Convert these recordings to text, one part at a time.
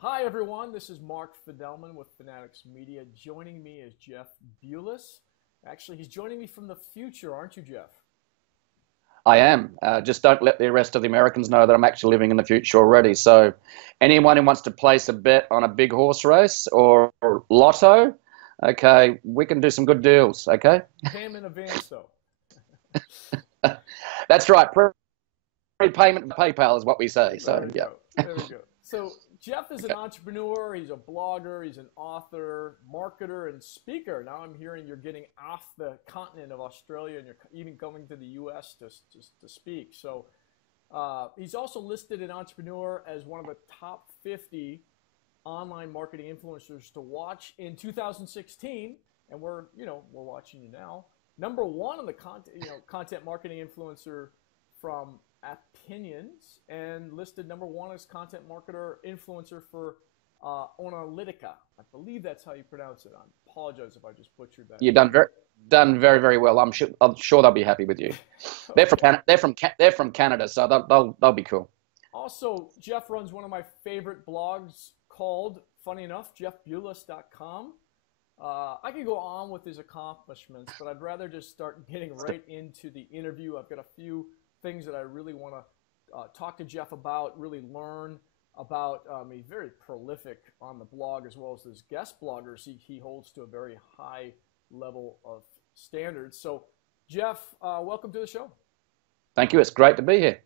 Hi, everyone. This is Mark Fidelman with Fanatics Media. Joining me is Jeff Bullas. Actually, he's joining me from the future, aren't you, Jeff? I am. Just don't let the rest of the Americans know that I'm actually living in the future already. So, anyone who wants to place a bet on a big horse race or lotto, okay, we can do some good deals. Okay, Pay him in advance, though. that's right. Prepayment by PayPal is what we say. There So, we yeah. go. There we go. So, Jeff is an entrepreneur. He's a blogger. He's an author, marketer, and speaker. Now I'm hearing you're getting off the continent of Australia and you're even coming to the U.S. to speak. So, he's also listed an entrepreneur as one of the top 50 online marketing influencers to watch in 2016, and we're watching you now. Number one on the content marketing influencer from Appinions, and listed number one as content marketer influencer for Onalytica. I believe that's how you pronounce it. I apologize if I just butchered that. You've done very, very well. I'm sure they'll be happy with you. They're from Okay. they're from Canada, so they'll be cool. Also, Jeff runs one of my favorite blogs called, funny enough, jeffbullas.com. I could go on with his accomplishments, but I'd rather just start getting right into the interview. I've got a few things that I really want to talk to Jeff about, really learn about. He's very prolific on the blog as well as his guest bloggers. He holds to a very high level of standards. So, Jeff, welcome to the show. Thank you. It's great to be here.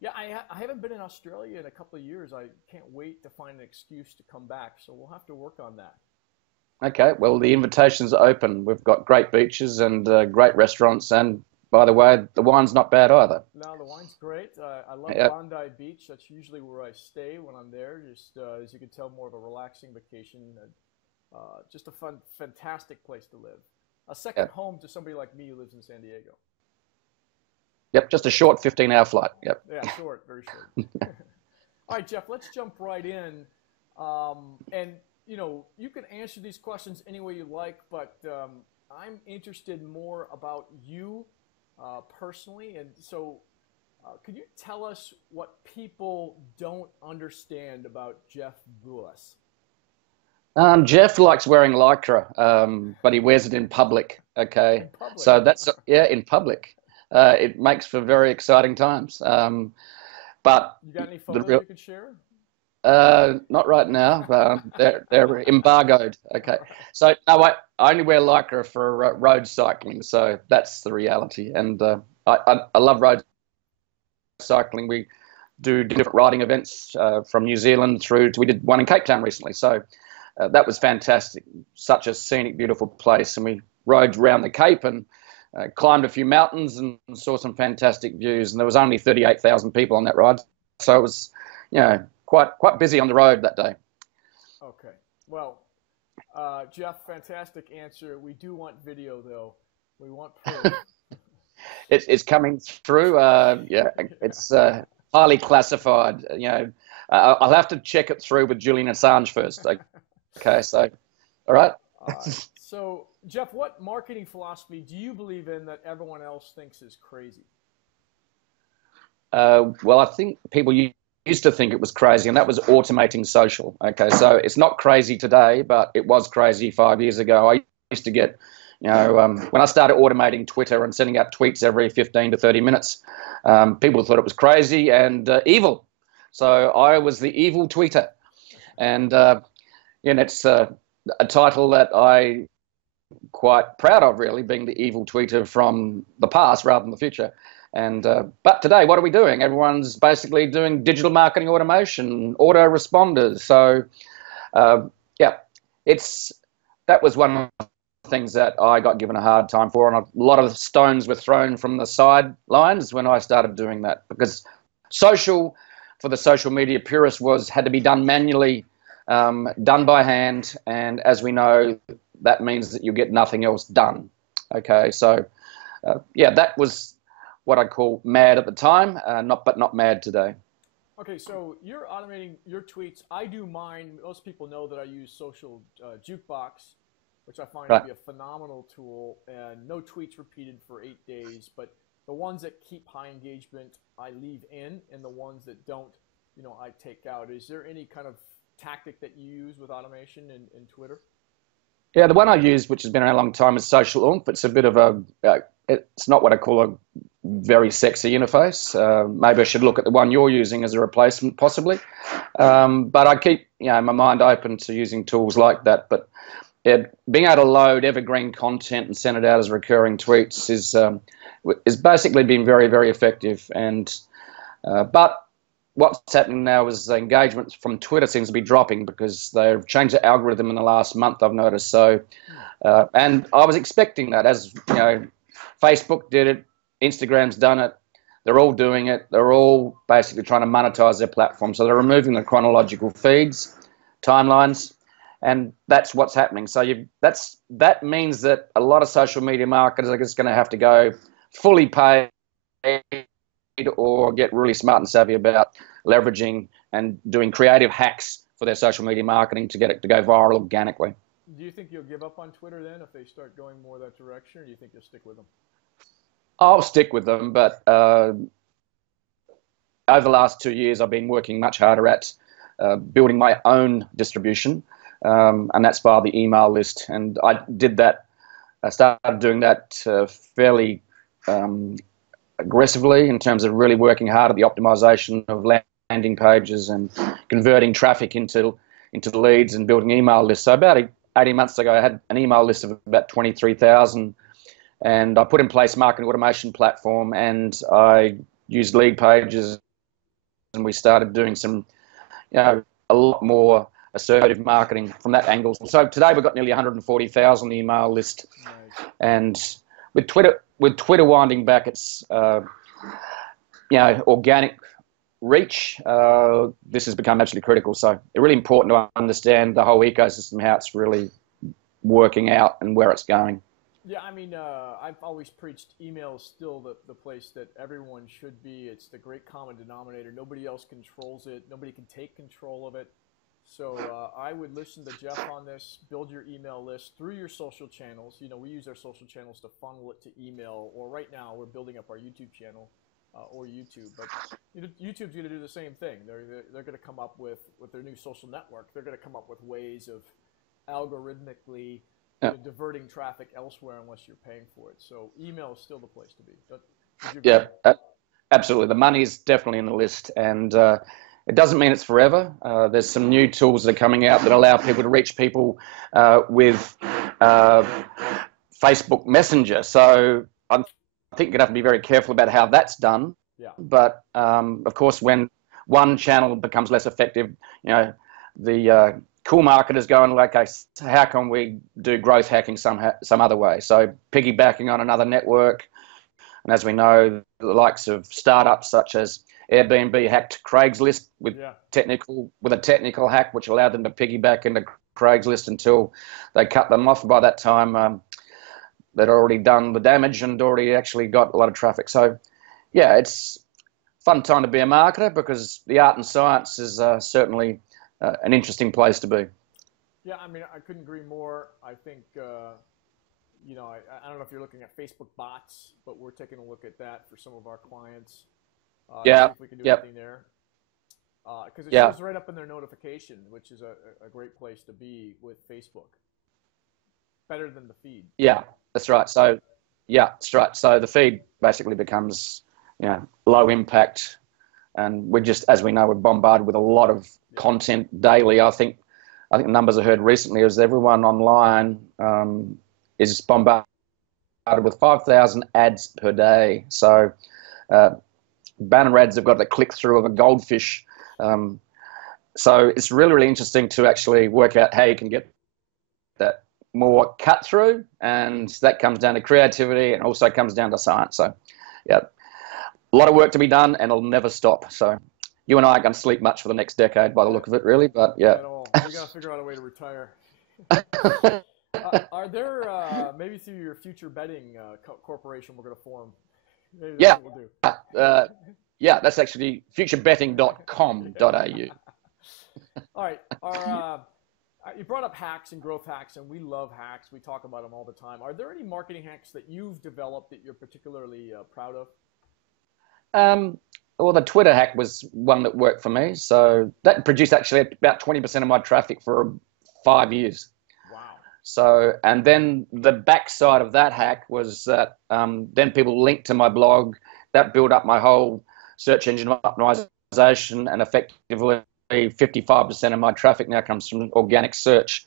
Yeah, I haven't been in Australia in a couple of years. I can't wait to find an excuse to come back. So we'll have to work on that. Okay. Well, the invitation's open. We've got great beaches and great restaurants, and by the way, the wine's not bad either. No, the wine's great. I love Yeah. Bondi Beach. That's usually where I stay when I'm there. Just as you can tell, more of a relaxing vacation. Just a fantastic place to live. A second Yeah. home to somebody like me who lives in San Diego. Yep, just a short 15-hour flight. Yep. Yeah, short, very short. All right, Jeff, let's jump right in. And, you can answer these questions any way you like, but I'm interested more about you personally. And so could you tell us what people don't understand about Jeff Bullas? Jeff likes wearing lycra, but he wears it in public. Okay, In public. so that's yeah, in public. It makes for very exciting times. But You got any the photos real, you could share? not right now. They're embargoed. Okay, All right. so no, I only wear lycra for road cycling. So that's the reality, and I love road cycling. We do different riding events from New Zealand through to we did one in Cape Town recently. So that was fantastic. Such a scenic, beautiful place, and we rode around the Cape and climbed a few mountains and saw some fantastic views. And there was only 38,000 people on that ride, so it was, quite busy on the road that day. Okay. Well, Jeff, fantastic answer. We do want video, though. We want proof. It's coming through. Yeah, it's highly classified. I'll have to check it through with Julian Assange first. Okay, so all right. All right. So, Jeff, what marketing philosophy do you believe in that everyone else thinks is crazy? Well, I think people used to think it was crazy, and that was automating social. Okay, so it's not crazy today, but it was crazy 5 years ago. I used to get, when I started automating Twitter and sending out tweets every 15 to 30 minutes, people thought it was crazy and evil. So I was the evil tweeter, and it's a title that I quite proud of, really, being the evil tweeter from the past rather than the future. And but today, what are we doing? Everyone's basically doing digital marketing automation, autoresponders. So yeah, that was one of the things that I got given a hard time for, and a lot of stones were thrown from the sidelines when I started doing that, because social, for the social media purists, had to be done manually, done by hand, and as we know, that means that you get nothing else done. Okay, so yeah, that was what I call mad at the time, not mad today. Okay, so you're automating your tweets. I do mine. Most people know that I use social jukebox, which I find to Right. be a phenomenal tool, and no tweets repeated for 8 days. But the ones that keep high engagement, I leave in, and the ones that don't, I take out. Is there any kind of tactic that you use with automation in Twitter? Yeah, the one I use, which has been around a long time, is Social Oomph. It's a bit of a, it's not what I call a very sexy interface. Maybe I should look at the one you're using as a replacement, possibly. But I keep, my mind open to using tools like that. But yeah, being able to load evergreen content and send it out as recurring tweets is basically been very, very effective. And but what's happening now is the engagement from Twitter seems to be dropping because they've changed the algorithm in the last month, I've noticed. So, and I was expecting that, as Facebook did it, Instagram's done it, they're all doing it. They're all basically trying to monetize their platform. So they're removing the chronological feeds, timelines, and that's what's happening. So that means that a lot of social media marketers are just going to have to go fully paid or get really smart and savvy about leveraging and doing creative hacks for their social media marketing to get it to go viral organically. Do you think you'll give up on Twitter then if they start going more that direction, or do you think you'll stick with them? I'll stick with them, but over the last 2 years, I've been working much harder at building my own distribution, and that's via the email list. And I did that. I started doing that fairly aggressively in terms of really working hard at the optimization of landing pages and converting traffic into the leads and building email lists. So about 18 months ago, I had an email list of about 23,000, and I put in place marketing automation platform, and I used lead pages, and we started doing some, a lot more assertive marketing from that angle. So today we've got nearly 140,000 email list, and with Twitter winding back its organic reach, this has become absolutely critical. So it's really important to understand the whole ecosystem, how it's really working out and where it's going. Yeah, I mean, I've always preached email is still the place that everyone should be. It's the great common denominator. Nobody else controls it. Nobody can take control of it. So I would listen to Jeff on this. Build your email list through your social channels. We use our social channels to funnel it to email, or right now we're building up our YouTube channel or YouTube. But YouTube's going to do the same thing. They're going to come up with their new social network. They're going to come up with ways of algorithmically diverting traffic elsewhere unless you're paying for it. So email is still the place to be. Yeah, absolutely. The money is definitely in the list, and it doesn't mean it's forever. There's some new tools that are coming out that allow people to reach people with Facebook Messenger. So I think you're going to have to be very careful about how that's done. Yeah. But of course, when one channel becomes less effective, the cool marketers going, okay, how can we do growth hacking some other way? So piggybacking on another network. And as we know, the likes of startups such as Airbnb hacked Craigslist with a technical hack, which allowed them to piggyback into Craigslist until they cut them off. By that time, they'd already done the damage and already actually got a lot of traffic. So, yeah, it's a fun time to be a marketer because the art and science is certainly an interesting place to be. Yeah, I mean, I couldn't agree more. I think, I don't know if you're looking at Facebook bots, but we're taking a look at that for some of our clients. See if we can do anything there. Because it shows right up in their notification, which is a great place to be with Facebook. Better than the feed. Yeah, that's right. So, that's right. So the feed basically becomes, low impact, and we're just, as we know, we're bombarded with a lot of content daily. I think the numbers I heard recently is everyone online is bombarded with 5,000 ads per day. So banner ads have got the click-through of a goldfish. So it's really, really interesting to actually work out how you can get that more cut-through, and that comes down to creativity and also comes down to science. So, a lot of work to be done, and it'll never stop. So you and I aren't going to sleep much for the next decade by the look of it, really, but yeah. At all. We got to figure out a way to retire. Are there, maybe through your future betting corporation we're going to form? Maybe that's what we'll do. That's actually futurebetting.com.au. All right. You brought up hacks and growth hacks, and we love hacks. We talk about them all the time. Are there any marketing hacks that you've developed that you're particularly proud of? Well, the Twitter hack was one that worked for me. So that produced actually about 20% of my traffic for 5 years. Wow. So, and then the backside of that hack was that then people linked to my blog. That built up my whole search engine optimization, and effectively 55% of my traffic now comes from organic search.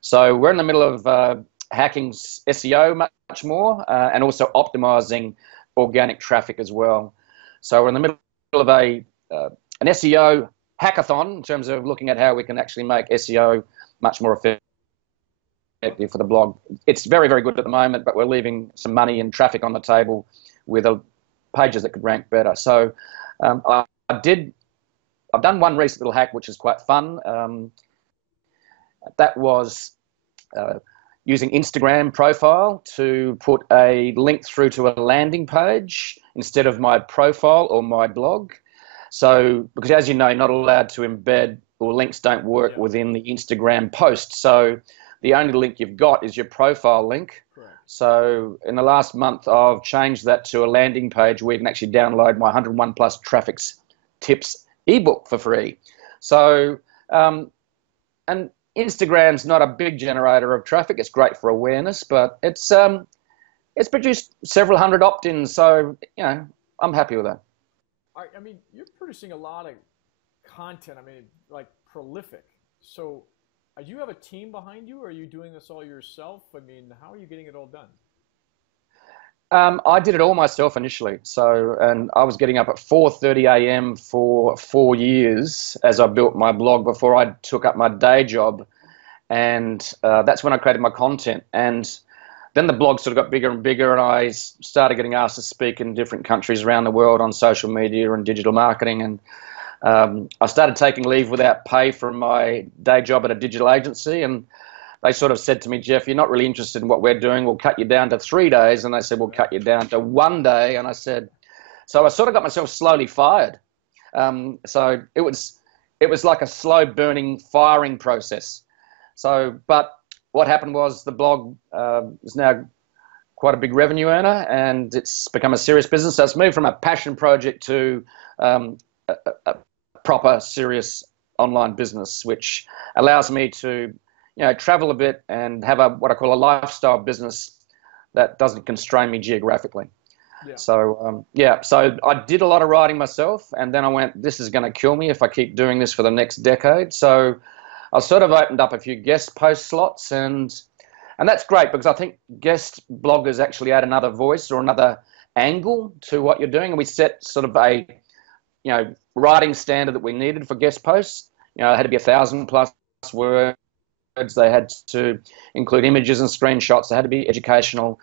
So we're in the middle of hacking SEO much more, and also optimizing organic traffic as well. So we're in the middle of an SEO hackathon in terms of looking at how we can actually make SEO much more effective for the blog. It's very, very good at the moment, but we're leaving some money and traffic on the table with pages that could rank better. So I've done one recent little hack which is quite fun. That was using Instagram profile to put a link through to a landing page instead of my profile or my blog. So, because as you know, you're not allowed to embed, or links don't work within the Instagram post. So the only link you've got is your profile link. Correct. So in the last month, I've changed that to a landing page where you can actually download my 101 Plus Traffics Tips ebook for free. So, and Instagram's not a big generator of traffic. It's great for awareness, but it's produced several hundred opt-ins. So, you know, I'm happy with that. I mean, you're producing a lot of content. I mean, like prolific. So, do you have a team behind you, or are you doing this all yourself? I mean, how are you getting it all done? I did it all myself initially. So, and I was getting up at 4:30 a.m. for 4 years as I built my blog before I took up my day job. And that's when I created my content. And then the blog sort of got bigger and bigger, and I started getting asked to speak in different countries around the world on social media and digital marketing. And I started taking leave without pay from my day job at a digital agency, and they sort of said to me, Jeff, you're not really interested in what we're doing. We'll cut you down to 3 days. And they said, we'll cut you down to 1 day. And I said, so I sort of got myself slowly fired. So it was like a slow burning firing process. So, but what happened was the blog is now quite a big revenue earner, and it's become a serious business. So it's moved from a passion project to a proper, serious online business, which allows me to, you know, travel a bit and have what I call a lifestyle business that doesn't constrain me geographically. Yeah. So, so I did a lot of writing myself, and then I went, this is going to kill me if I keep doing this for the next decade. So I sort of opened up a few guest post slots, and that's great because I think guest bloggers actually add another voice or another angle to what you're doing. And we set sort of a, you know, writing standard that we needed for guest posts. You know, it had to be 1,000+ words. They had to include images and screenshots. They had to be educational.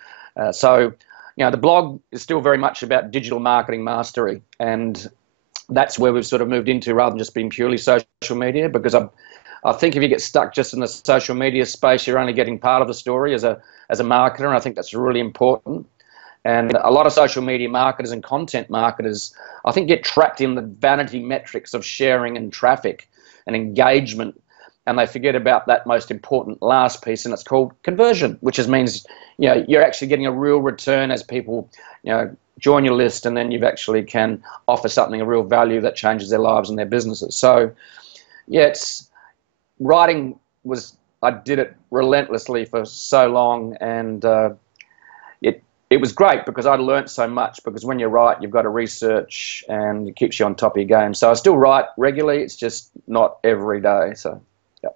So, you know, the blog is still very much about digital marketing mastery, and that's where we've sort of moved into rather than just being purely social media, because I think if you get stuck just in the social media space, you're only getting part of the story as a marketer, and I think that's really important. And a lot of social media marketers and content marketers, I think, get trapped in the vanity metrics of sharing and traffic and engagement, and they forget about that most important last piece, and it's called conversion, which means, you know, you're actually getting a real return as people, you know, join your list, and then you actually can offer something of real value that changes their lives and their businesses. So, yeah, I did it relentlessly for so long, and it was great because I learned so much, because when you write, you've got to research, and it keeps you on top of your game. So I still write regularly. It's just not every day. So, yeah.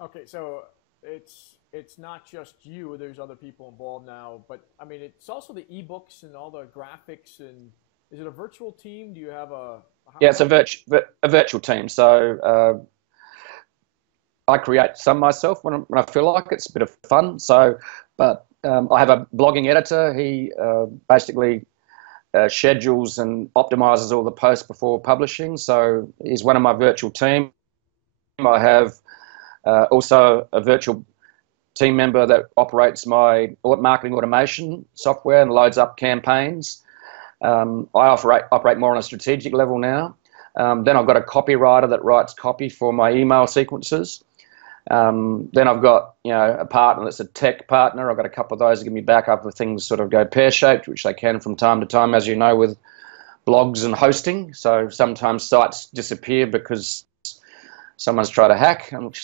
Okay, so it's not just you. There's other people involved now, but I mean, it's also the ebooks and all the graphics. And is it a virtual team? Do you have Yeah, it's a virtual team. So I create some myself when I feel like it's a bit of fun. So, but I have a blogging editor. He basically schedules and optimizes all the posts before publishing. So he's one of my virtual team. I have also a virtual team member that operates my marketing automation software and loads up campaigns. I operate more on a strategic level now. Then I've got a copywriter that writes copy for my email sequences. Then I've got, you know, a partner that's a tech partner. I've got a couple of those that give me backup if things sort of go pear-shaped, which they can from time to time, as you know, with blogs and hosting. So sometimes sites disappear because someone's tried to hack, and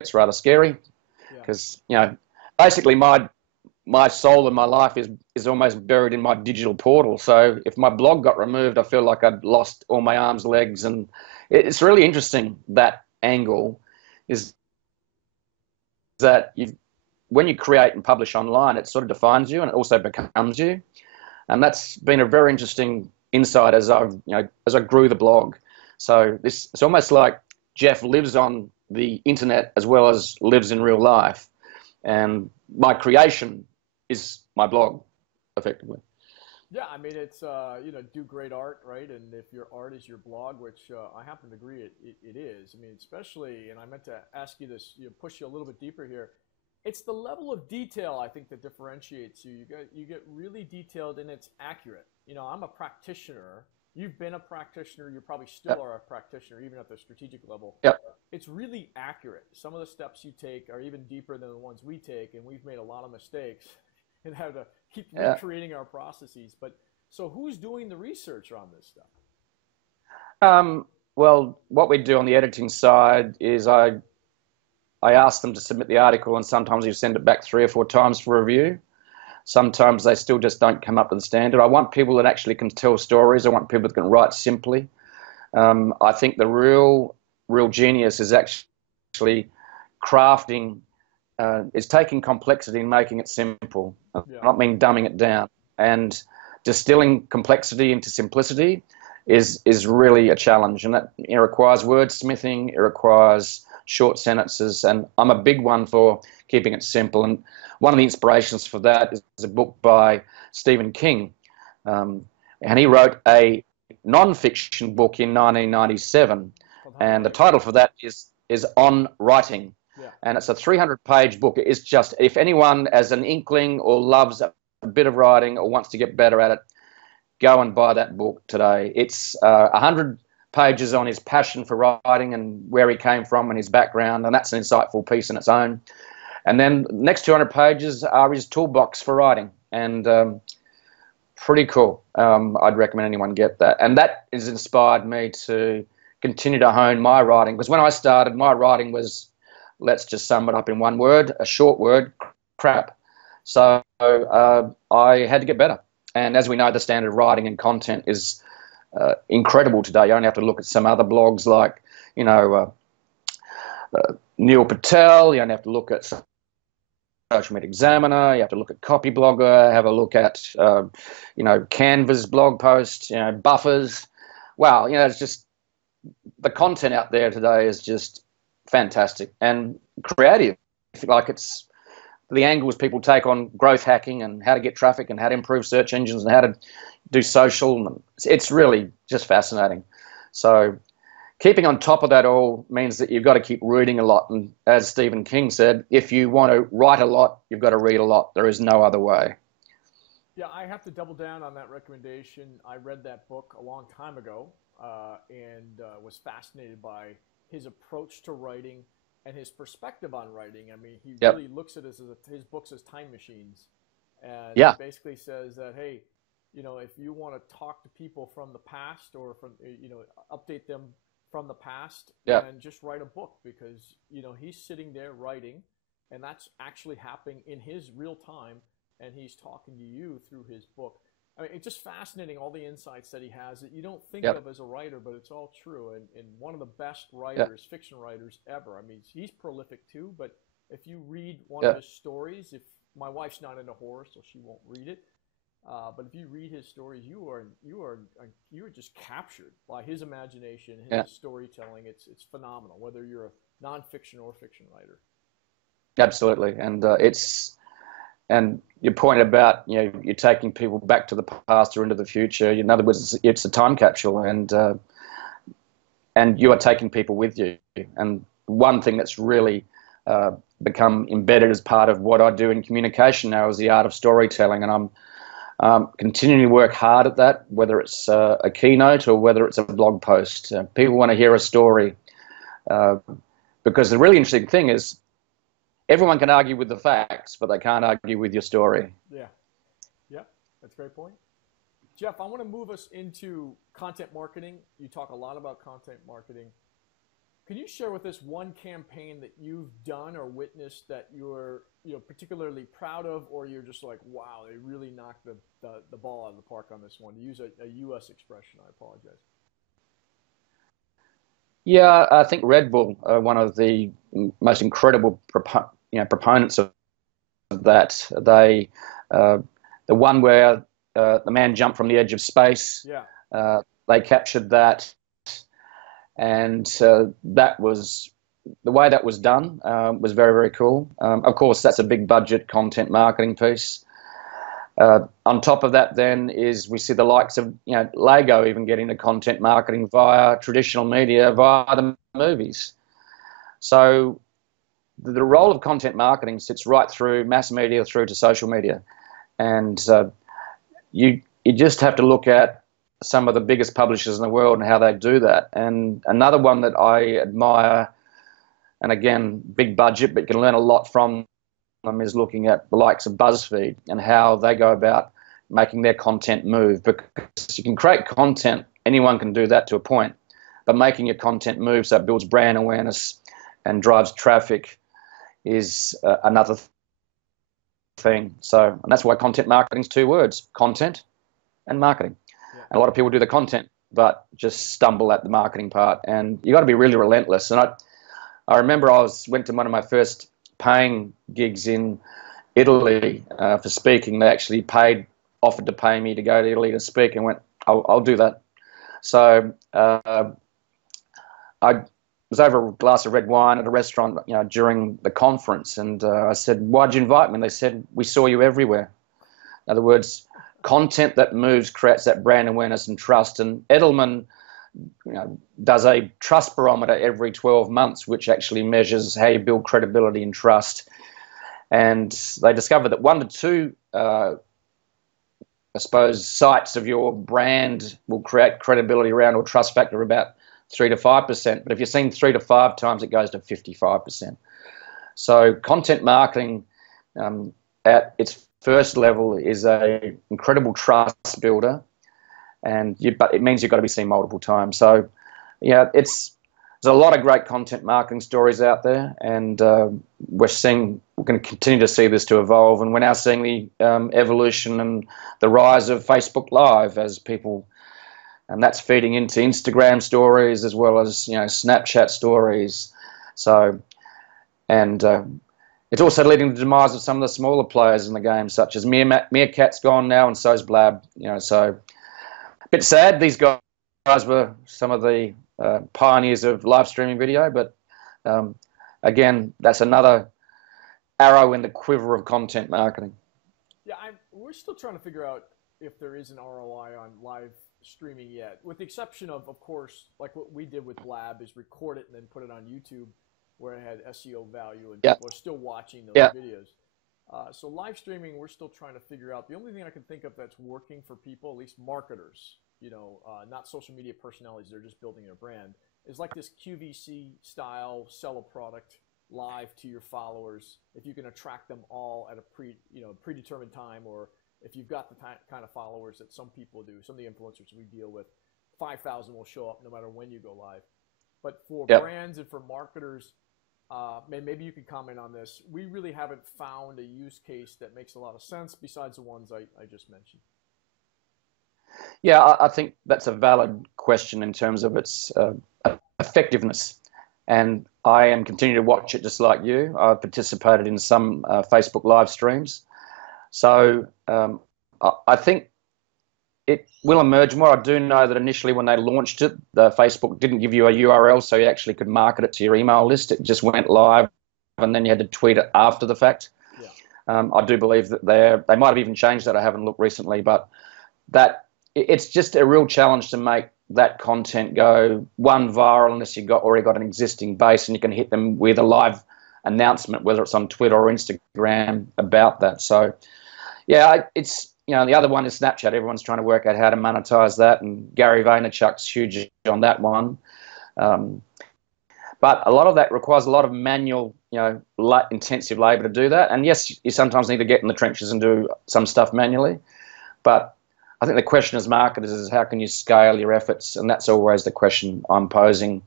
it's rather scary Yeah. because, you know, basically my soul and my life is almost buried in my digital portal. So if my blog got removed, I feel like I'd lost all my arms, legs, and it's really interesting, that angle is that when you create and publish online, it sort of defines you and it also becomes you. And that's been a very interesting insight as I grew the blog. So it's almost like Jeff lives on the internet as well as lives in real life, and my creation is my blog, effectively. Yeah, I mean, it's do great art, right? And if your art is your blog, which I happen to agree it is. I mean, especially, and I meant to ask you this, push you a little bit deeper here. It's the level of detail, I think, that differentiates you. You get really detailed and it's accurate. I'm a practitioner. You've been a practitioner. You probably still are a practitioner, even at the strategic level. Yep. It's really accurate. Some of the steps you take are even deeper than the ones we take, and we've made a lot of mistakes and have to keep recreating our processes. But so who's doing the research on this stuff? Well, what we do on the editing side is I ask them to submit the article, and sometimes you send it back 3 or 4 times for review. Sometimes they still just don't come up to the standard. I want people that actually can tell stories. I want people that can write simply. I think the real genius is actually crafting, is taking complexity and making it simple. Yeah. Not mean dumbing it down. And distilling complexity into simplicity is really a challenge. And that requires wordsmithing. It requires short sentences. And I'm a big one for keeping it simple. And one of the inspirations for that is a book by Stephen King. And he wrote a non-fiction book in 1997. And the title for that is On Writing. Yeah. And it's a 300-page book. It's just, if anyone has an inkling or loves a bit of writing or wants to get better at it, go and buy that book today. It's 100 pages on his passion for writing and where he came from and his background, and that's an insightful piece in its own. And then the next 200 pages are his toolbox for writing, and pretty cool. I'd recommend anyone get that. And that has inspired me to continue to hone my writing, because when I started, my writing was, let's just sum it up in one word, a short word, crap. So I had to get better. And as we know, the standard of writing and content is incredible today. You only have to look at some other blogs like, Neil Patel. You only have to look at Social Media Examiner. You have to look at Copy Blogger. Have a look at, Canva's blog posts. Buffers. Wow, it's just the content out there today is just fantastic and creative. Like, it's the angles people take on growth hacking and how to get traffic and how to improve search engines and how to do social. It's really just fascinating. So keeping on top of that all means that you've got to keep reading a lot. And as Stephen King said, if you want to write a lot, you've got to read a lot. There is no other way. Yeah, I have to double down on that recommendation. I read that book a long time ago and was fascinated by his approach to writing and his perspective on writing. I mean, he really looks at it as his books as time machines. And he basically says that, hey, if you want to talk to people from the past or from, update them from the past, then just write a book, because, he's sitting there writing, and that's actually happening in his real time, and he's talking to you through his book. I mean, it's just fascinating, all the insights that he has that you don't think of as a writer, but it's all true. And one of the best writers, fiction writers ever. I mean, he's prolific too, but if you read one of his stories, if my wife's not into horror, so she won't read it, but if you read his stories, you are just captured by his imagination, his storytelling. It's phenomenal, whether you're a nonfiction or fiction writer. Absolutely, and and your point about you're taking people back to the past or into the future. In other words, it's a time capsule, and you are taking people with you. And one thing that's really become embedded as part of what I do in communication now is the art of storytelling, and I'm continuing to work hard at that, whether it's a keynote or whether it's a blog post. People want to hear a story, because the really interesting thing is everyone can argue with the facts, but they can't argue with your story. Yeah, that's a great point. Jeff, I want to move us into content marketing. You talk a lot about content marketing. Can you share with us one campaign that you've done or witnessed that you're particularly proud of, or you're just like, wow, they really knocked the ball out of the park on this one? To use a U.S. expression, I apologize. Yeah, I think Red Bull are one of the most incredible proponents of that. They, the one where the man jumped from the edge of space. Yeah. They captured that, and that was the way that was done was very, very cool. Of course, that's a big budget content marketing piece. On top of that, then, is we see the likes of Lego even getting the content marketing via traditional media, via the movies. So the role of content marketing sits right through mass media through to social media, and you just have to look at some of the biggest publishers in the world and how they do that. And another one that I admire, and again, big budget, but you can learn a lot from them, is looking at the likes of BuzzFeed and how they go about making their content move. Because you can create content, anyone can do that to a point, but making your content move so it builds brand awareness and drives traffic is another thing. So, and that's why content marketing is two words: content and marketing. Yeah. And a lot of people do the content, but just stumble at the marketing part. And you got to be really relentless. And I remember went to one of my first paying gigs in Italy for speaking. They actually offered to pay me to go to Italy to speak, and went, I'll do that. So I was over a glass of red wine at a restaurant, during the conference, and I said, "Why'd you invite me?" And they said, "We saw you everywhere." In other words, content that moves creates that brand awareness and trust. And Edelman does a trust barometer every 12 months, which actually measures how you build credibility and trust. And they discovered that 1 to 2, I suppose, sites of your brand will create credibility around, or trust factor, about 3 to 5%. But if you're seen 3 to 5 times, it goes to 55%. So content marketing at its first level is an incredible trust builder. But it means you've got to be seen multiple times. So, there's a lot of great content marketing stories out there, and we're going to continue to see this to evolve. And we're now seeing the evolution and the rise of Facebook Live as people, and that's feeding into Instagram stories as well as Snapchat stories. So, and it's also leading to the demise of some of the smaller players in the game, such as Meerkat's gone now, and so's Blab. So. A bit sad. These guys were some of the pioneers of live streaming video, but again, that's another arrow in the quiver of content marketing. Yeah, we're still trying to figure out if there is an ROI on live streaming yet, with the exception of course, like what we did with Blab, is record it and then put it on YouTube, where it had SEO value, and people are still watching those videos. So live streaming, we're still trying to figure out. The only thing I can think of that's working for people, at least marketers, not social media personalities, they're just building their brand, is like this QVC style, sell a product live to your followers. If you can attract them all at a predetermined time, or if you've got the kind of followers that some people do, some of the influencers we deal with, 5,000 will show up no matter when you go live. But for brands and for marketers, maybe you could comment on this. We really haven't found a use case that makes a lot of sense besides the ones I just mentioned. Yeah, I think that's a valid question in terms of its effectiveness. And I am continuing to watch it just like you. I've participated in some Facebook live streams. So I think it will emerge more. I do know that initially when they launched it, the Facebook didn't give you a URL, so you actually could market it to your email list. It just went live, and then you had to tweet it after the fact. Yeah. I do believe that they might have even changed that. I haven't looked recently, but it's just a real challenge to make that content go viral unless you've already got an existing base, and you can hit them with a live announcement, whether it's on Twitter or Instagram, about that. So, yeah, it's. The other one is Snapchat. Everyone's trying to work out how to monetize that, and Gary Vaynerchuk's huge on that one. But a lot of that requires a lot of manual, intensive labor to do that. And yes, you sometimes need to get in the trenches and do some stuff manually. But I think the question as marketers is how can you scale your efforts, and that's always the question I'm posing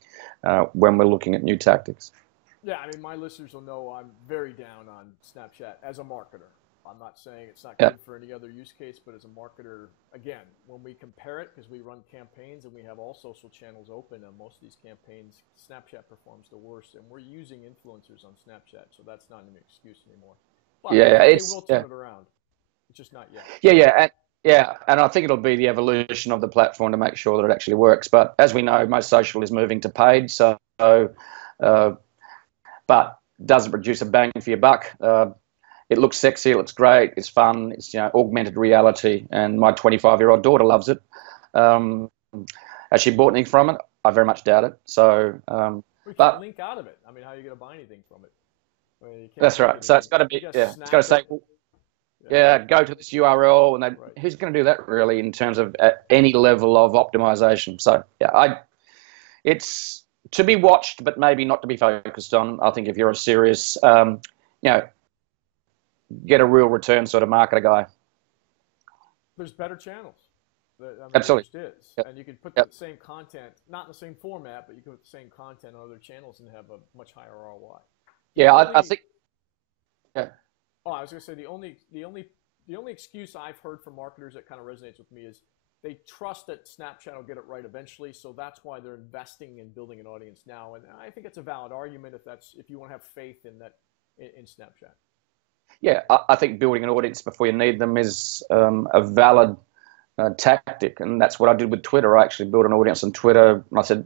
when we're looking at new tactics. Yeah, I mean, my listeners will know I'm very down on Snapchat as a marketer. I'm not saying it's not good for any other use case, but as a marketer, again, when we compare it, because we run campaigns and we have all social channels open on most of these campaigns, Snapchat performs the worst, and we're using influencers on Snapchat, so that's not an excuse anymore. But they will turn it around. It's just not yet. And I think it'll be the evolution of the platform to make sure that it actually works. But as we know, most social is moving to paid, but doesn't produce a bang for your buck. It looks sexy, it looks great, it's fun, it's augmented reality, and my 25-year-old daughter loves it. Has she bought anything from it? I very much doubt it. So, we can't link out of it. I mean, how are you going to buy anything from it? I mean, that's right. So it's got to be, it's got to say, go to this URL, and who's going to do that really in terms of any level of optimization? So, it's to be watched, but maybe not to be focused on. I think if you're a serious, get a real return sort of marketer guy. There's better channels. I mean, absolutely. There is. And you can put the same content, not in the same format, but you can put the same content on other channels and have a much higher ROI. Yeah, I think. Yeah. Oh, I was going to say the only excuse I've heard from marketers that kind of resonates with me is they trust that Snapchat will get it right eventually, so that's why they're investing in building an audience now. And I think it's a valid argument if you want to have faith in that in Snapchat. Yeah, I think building an audience before you need them is a valid tactic, and that's what I did with Twitter. I actually built an audience on Twitter, and I said,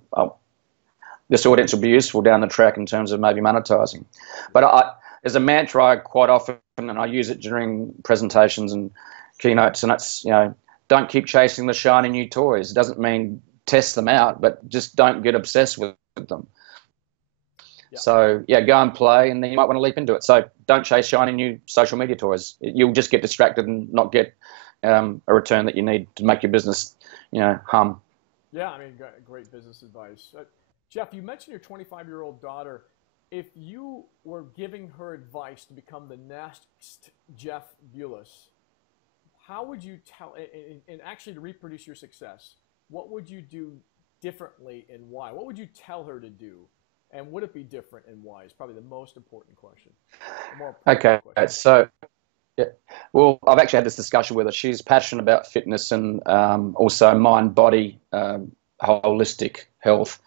this audience will be useful down the track in terms of maybe monetizing. But there's a mantra I quite often, and I use it during presentations and keynotes, and that's, don't keep chasing the shiny new toys. It doesn't mean test them out, but just don't get obsessed with them. Yeah. So, go and play, and then you might want to leap into it. So don't chase shiny new social media toys. You'll just get distracted and not get a return that you need to make your business, hum. Yeah, I mean, great business advice. Jeff, you mentioned your 25-year-old daughter. If you were giving her advice to become the next Jeff Bullas, how would you tell, and actually to reproduce your success, what would you do differently and why? What would you tell her to do? And would it be different and why? Is probably the most important question. Okay, so well, I've actually had this discussion with her. She's passionate about fitness and also mind-body holistic health.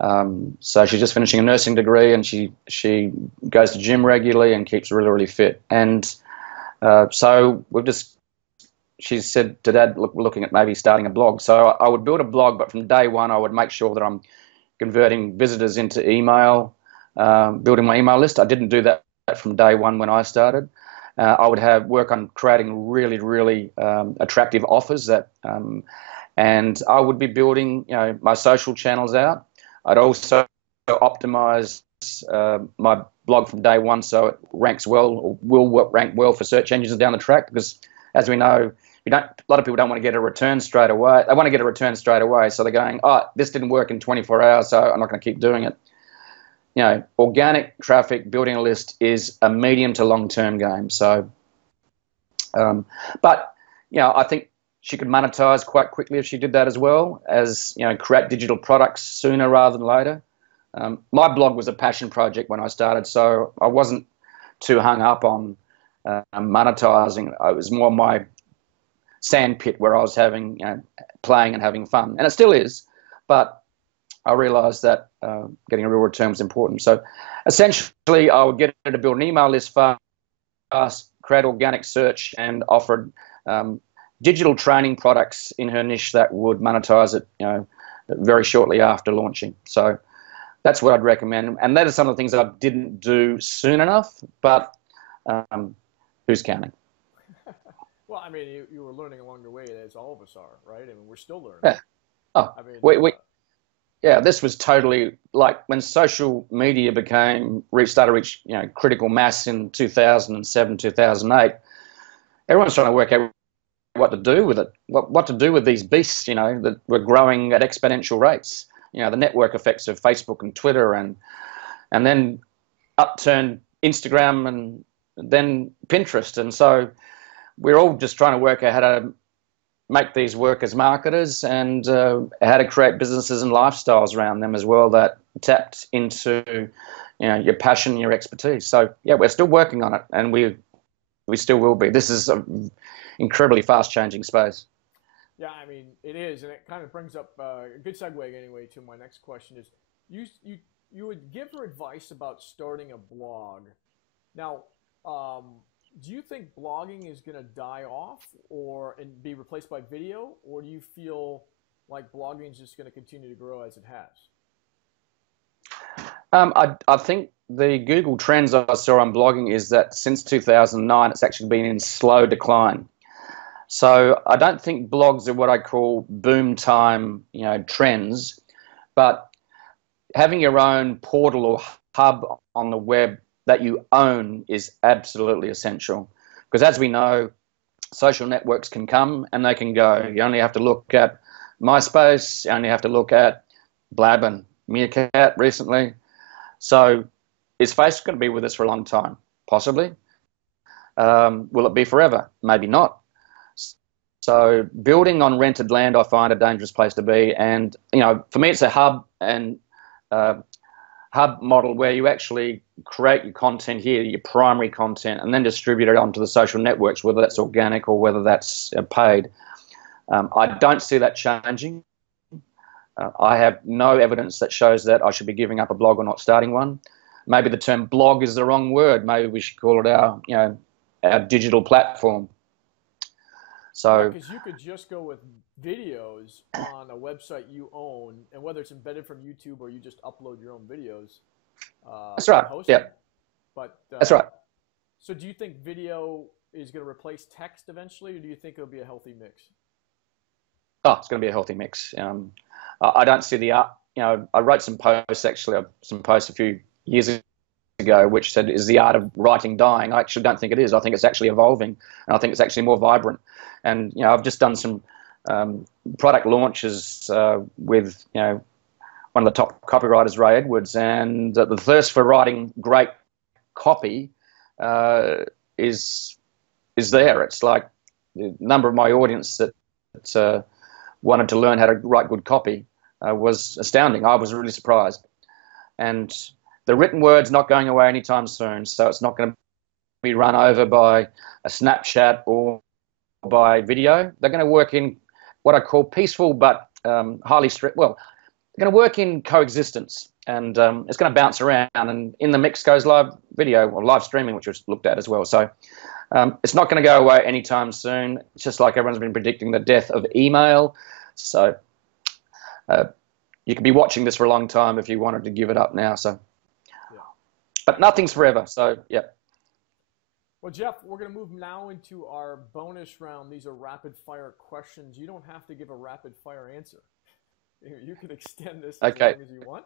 So she's just finishing a nursing degree, and she goes to gym regularly and keeps really, really fit. And so she said to Dad, look, we're looking at maybe starting a blog. So I would build a blog, but from day one, I would make sure that I'm converting visitors into email, building my email list. I didn't do that from day one when I started. I would work on creating really, really attractive offers and I would be building, my social channels out. I'd also optimize my blog from day one so it ranks well, or will rank well for search engines down the track, because as we know, a lot of people don't want to get a return straight away. They want to get a return straight away, so they're going, this didn't work in 24 hours, so I'm not going to keep doing it. Organic traffic, building a list is a medium to long-term game. So, but I think she could monetize quite quickly if she did that as well, as create digital products sooner rather than later. My blog was a passion project when I started, so I wasn't too hung up on monetizing. It was more my sandpit where I was playing and having fun, and it still is, but I realized that getting a real return was important. So essentially I would get her to build an email list fast, create organic search, and offer digital training products in her niche that would monetize it very shortly after launching. So that's what I'd recommend, and that is some of the things I didn't do soon enough, but who's counting? Well, I mean, you were learning along the way, as all of us are, right? I mean, we're still learning. Yeah. Oh, I mean, this was totally like when social media started to reach critical mass in 2007, 2008. Everyone's trying to work out what to do with it, what to do with these beasts, that were growing at exponential rates. The network effects of Facebook and Twitter, and then upturned Instagram, and then Pinterest, and so we're all just trying to work out how to make these work as marketers, and how to create businesses and lifestyles around them as well that tapped into, your passion, your expertise. So yeah, we're still working on it, and we still will be. This is an incredibly fast changing space. Yeah, I mean it is, and it kind of brings up a good segue anyway to my next question. Is you would give her advice about starting a blog. Now, do you think blogging is going to die off and be replaced by video, or do you feel like blogging is just going to continue to grow as it has? I think the Google trends I saw on blogging is that since 2009, it's actually been in slow decline. So I don't think blogs are what I call boom time, trends, but having your own portal or hub on the web that you own is absolutely essential. Because as we know, social networks can come and they can go. You only have to look at MySpace, you only have to look at Blab and Meerkat recently. So is Facebook going to be with us for a long time? Possibly. Will it be forever? Maybe not. So building on rented land I find a dangerous place to be. And, for me it's a hub and hub model where you actually create your content here, your primary content, and then distribute it onto the social networks, whether that's organic or whether that's paid. I don't see that changing. I have no evidence that shows that I should be giving up a blog or not starting one. Maybe the term blog is the wrong word. Maybe we should call it our digital platform. So, because you could just go with videos on a website you own, and whether it's embedded from YouTube or you just upload your own videos. That's right. Yeah. But that's right. So, do you think video is going to replace text eventually, or do you think it'll be a healthy mix? Oh, it's going to be a healthy mix. I don't see the art. I wrote some posts a few years ago, which said, "Is the art of writing dying?" I actually don't think it is. I think it's actually evolving, and I think it's actually more vibrant. And I've just done some product launches with one of the top copywriters, Ray Edwards, and the thirst for writing great copy is there. It's like the number of my audience that wanted to learn how to write good copy was astounding. I was really surprised. And the written word's not going away anytime soon, so it's not going to be run over by a Snapchat or by video. They're going to work in what I call peaceful but highly strict. Well, they're going to work in coexistence, and it's going to bounce around. And in the mix goes live video or live streaming, which was looked at as well. So it's not going to go away anytime soon. It's just like everyone's been predicting the death of email. So you could be watching this for a long time if you wanted to give it up now. So, yeah. But nothing's forever. So, yeah. Well, Jeff, we're going to move now into our bonus round. These are rapid fire questions. You don't have to give a rapid fire answer. You can extend this as long as you want.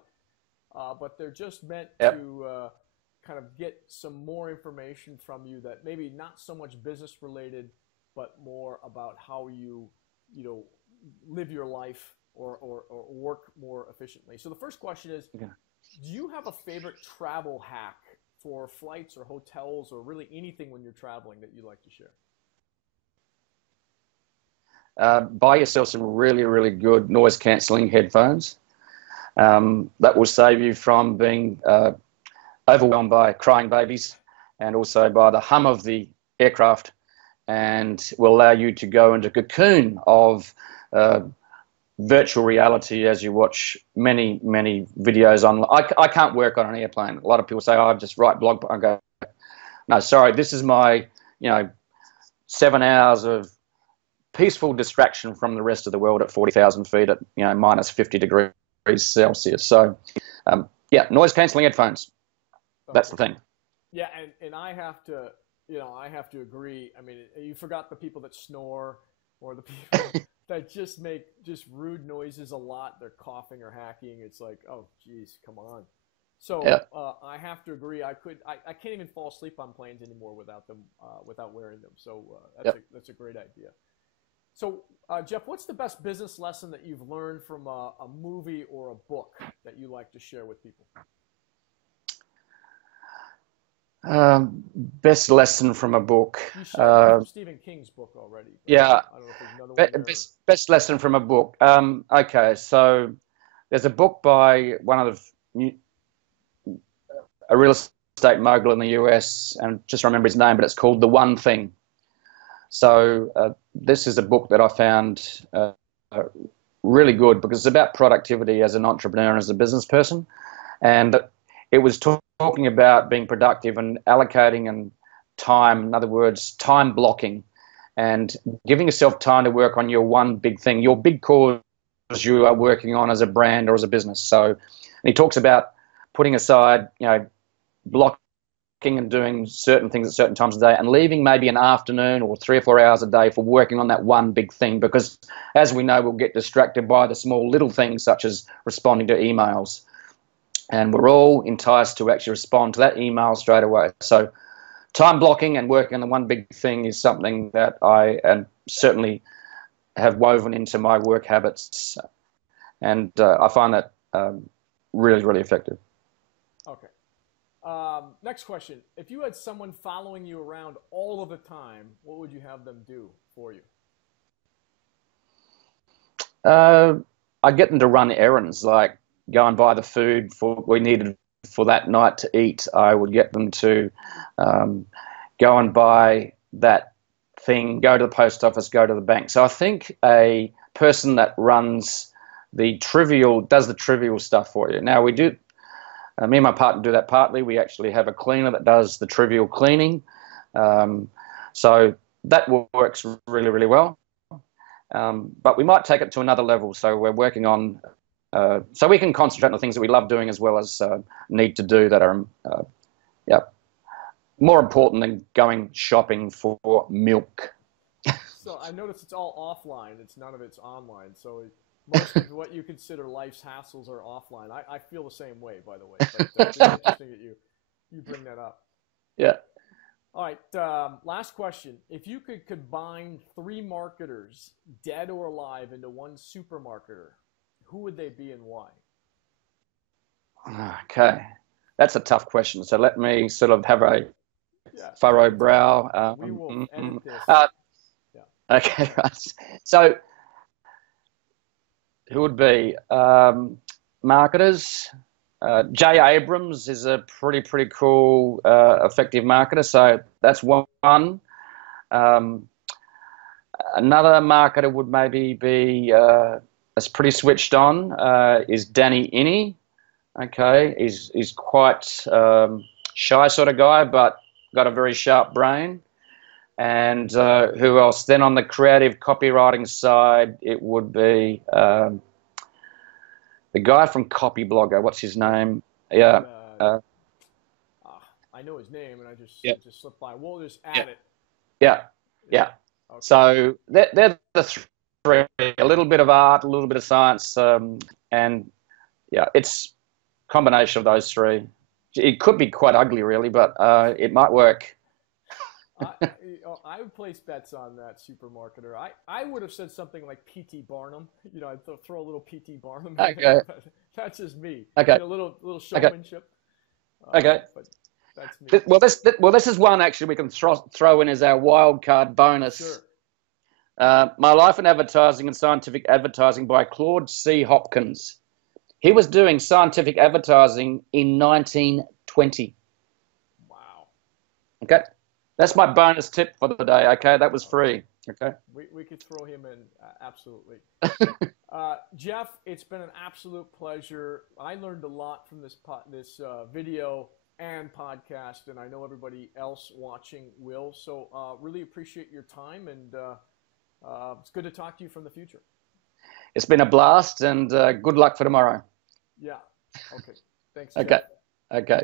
But they're just meant to kind of get some more information from you that maybe not so much business related, but more about how you live your life or work more efficiently. So the first question is, do you have a favorite travel hack for flights or hotels or really anything when you're traveling that you'd like to share? Buy yourself some really, really good noise cancelling headphones. That will save you from being overwhelmed by crying babies and also by the hum of the aircraft, and will allow you to go into a cocoon of virtual reality as you watch many, many videos on. I can't work on an airplane. A lot of people say, "Oh, I just write blog." I go, "No, sorry. This is my 7 hours of peaceful distraction from the rest of the world at 40,000 feet at minus 50 degrees Celsius." So, noise cancelling headphones. That's the thing. Yeah, and I have to, I agree. I mean, you forgot the people that snore or the people that just make just rude noises a lot. They're coughing or hacking. It's like, oh, geez, come on. So I have to agree. I can't even fall asleep on planes anymore without them, without wearing them. So that's a great idea. So Jeff, what's the best business lesson that you've learned from a movie or a book that you like to share with people? Best lesson from a book. You shared one from Stephen King's book already. Yeah, I don't know if there's another one there. best lesson from a book. Okay, so there's a book by one of a real estate mogul in the US, and just remember his name, but it's called The One Thing. So this is a book that I found really good because it's about productivity as an entrepreneur and as a business person. And it was talking about being productive and allocating and time, in other words, time blocking, and giving yourself time to work on your one big thing, your big cause you are working on as a brand or as a business. So, and he talks about putting aside, blocking and doing certain things at certain times of the day and leaving maybe an afternoon or 3 or 4 hours a day for working on that one big thing, because as we know, we'll get distracted by the small little things such as responding to emails, and we're all enticed to actually respond to that email straight away. So time blocking and working on the one big thing is something that I certainly have woven into my work habits, and I find that really, really effective. Okay. Next question. If you had someone following you around all of the time, what would you have them do for you? I'd get them to run errands, like go and buy the food we needed for that night to eat. I would get them to go and buy that thing, go to the post office, go to the bank. So I think a person that does the trivial stuff for you. Now we do, me and my partner do that partly. We actually have a cleaner that does the trivial cleaning. So that works really, really well. But we might take it to another level. So we're working on, so we can concentrate on the things that we love doing as well as need to do that are, more important than going shopping for milk. So I notice it's all offline. It's none of it's online. So most of what you consider life's hassles are offline. I feel the same way, by the way. But it's interesting that you bring that up. Yeah. All right. Last question. If you could combine 3 marketers, dead or alive, into one super marketer, who would they be and why? Okay. That's a tough question. So let me sort of have a furrowed brow. We will edit this. Okay, right. So who would be marketers? Jay Abrams is a pretty cool, effective marketer. So that's one. Another marketer would maybe be that's pretty switched on is Danny Inney. Okay, he's quite shy sort of guy, but got a very sharp brain. And who else? Then on the creative copywriting side, it would be the guy from Copy Blogger. What's his name? Yeah. I know his name, and I just slipped by. We'll just add it. Yeah. Okay. So they're the 3. A little bit of art, a little bit of science, and it's a combination of those 3. It could be quite ugly, really, but it might work. I would place bets on that supermarketer. I would have said something like P.T. Barnum. I'd throw a little P.T. Barnum in there. That's just me. Okay. A little showmanship. Okay. But that's me. Well, this is one actually we can throw in as our wild card bonus. Sure. My Life in Advertising and Scientific Advertising by Claude C. Hopkins. He was doing scientific advertising in 1920. Wow. Okay. That's my bonus tip for the day. Okay, that was free. Okay. We could throw him in, absolutely. Jeff, it's been an absolute pleasure. I learned a lot from this video and podcast, and I know everybody else watching will. So really appreciate your time, and it's good to talk to you from the future. It's been a blast, and good luck for tomorrow. Yeah. Okay. Thanks. Okay. Jeff. Okay.